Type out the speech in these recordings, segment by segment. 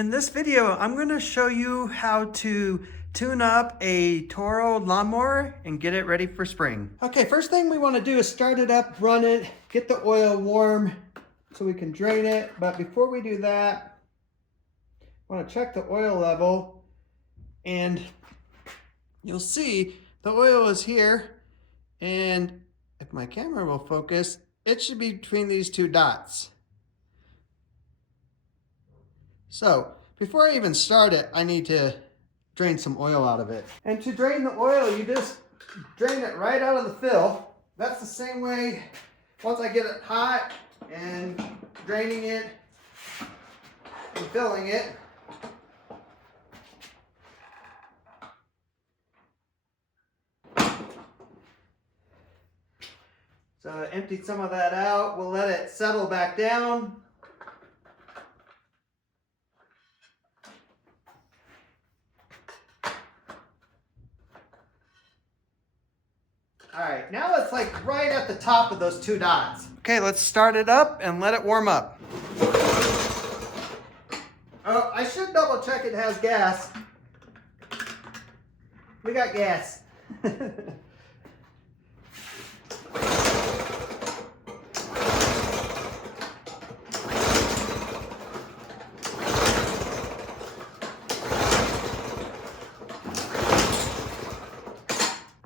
In this video, I'm going to show you how to tune up a Toro lawnmower and get it ready for spring. Okay, first thing we want to do is start it up, run it, get the oil warm so we can drain it. But before we do that, I want to check the oil level, and you'll see the oil is here, and if my camera will focus, it should be between these two dots. So before I even start it, I need to drain some oil out of it. And to drain the oil, you just drain it right out of the fill. That's the same way once I get it hot and draining it and filling it. So empty some of that out. We'll let it settle back down. All right, now it's like right at the top of those two dots. Okay, let's start it up and let it warm up. Oh, I should double check it has gas. We got gas.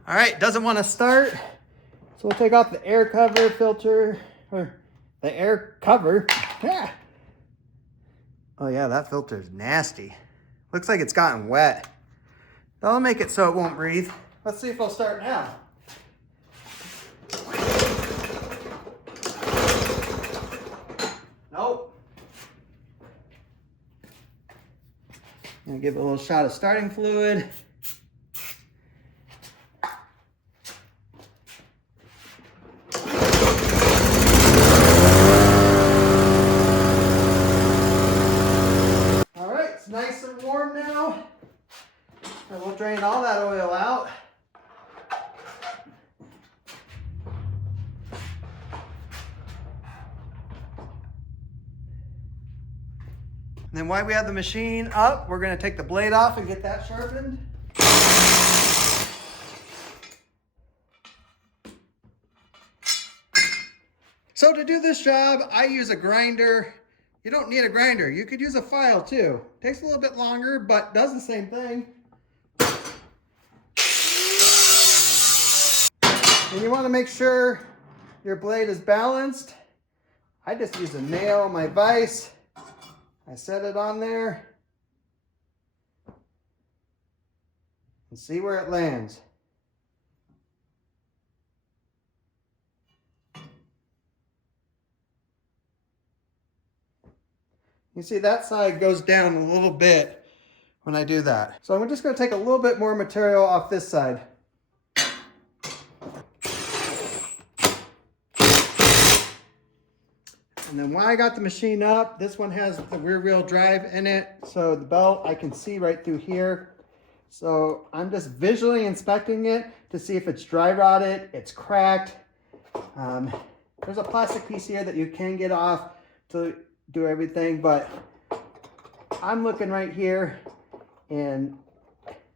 All right, doesn't want to start, so we'll take off the air cover filter, or the air cover. Yeah. Oh yeah, that filter is nasty. Looks like it's gotten wet. That'll make it so it won't breathe. Let's see if it'll start now. Nope. Gonna give it a little shot of starting fluid. Nice and warm now, and we'll drain all that oil out. And then while we have the machine up, we're going to take the blade off and get that sharpened. So to do this job, I use a grinder. You don't need a grinder. You could use a file too. Takes a little bit longer, but does the same thing. And you want to make sure your blade is balanced. I just use a nail, my vise. I set it on there and see where it lands. You see that side goes down a little bit when I do that. So I'm just going to take a little bit more material off this side. And then while I got the machine up, this one has the rear wheel drive in it. So the belt I can see right through here. So I'm just visually inspecting it to see if it's dry rotted, it's cracked. There's a plastic piece here that you can get off to do everything, but I'm looking right here, and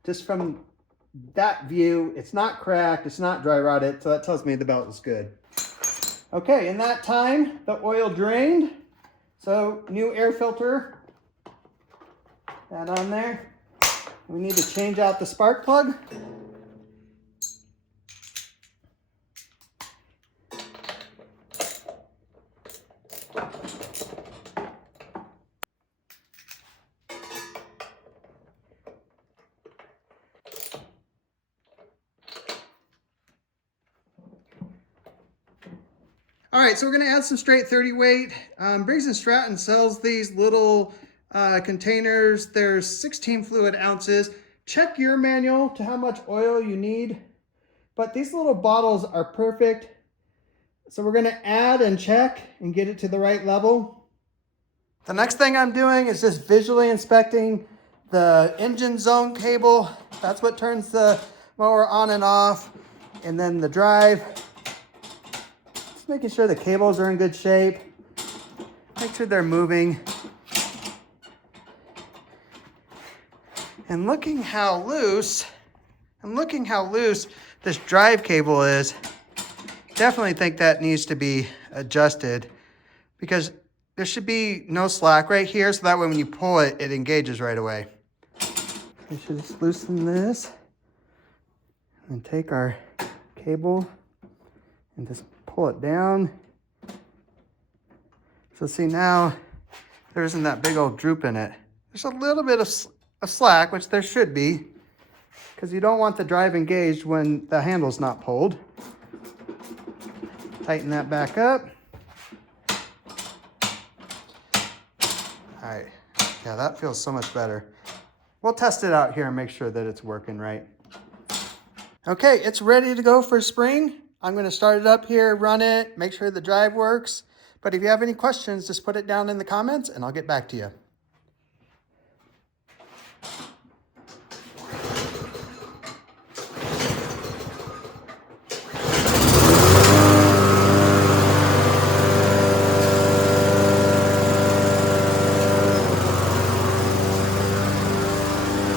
just from that view, it's not cracked, it's not dry rotted, so that tells me the belt is good. Okay, in that time, the oil drained, so new air filter, that on there. We need to change out the spark plug. All right, so we're gonna add some straight 30 weight. Briggs & Stratton sells these little containers. There's 16 fluid ounces. Check your manual to how much oil you need, but these little bottles are perfect. So we're gonna add and check and get it to the right level. The next thing I'm doing is just visually inspecting the engine zone cable. That's what turns the mower on and off. And then the drive. Just making sure the cables are in good shape. Make sure they're moving. And looking how loose this drive cable is, definitely think that needs to be adjusted, because there should be no slack right here, so that way when you pull it, it engages right away. We should just loosen this and take our cable and just pull it down. So see, now there isn't that big old droop in it. There's a little bit of slack, which there should be, because you don't want the drive engaged when the handle's not pulled. Tighten that back up. All right, yeah, that feels so much better. We'll test it out here and make sure that it's working right. Okay, it's ready to go for spring. I'm gonna start it up here, run it, make sure the drive works. But if you have any questions, just put it down in the comments and I'll get back to you.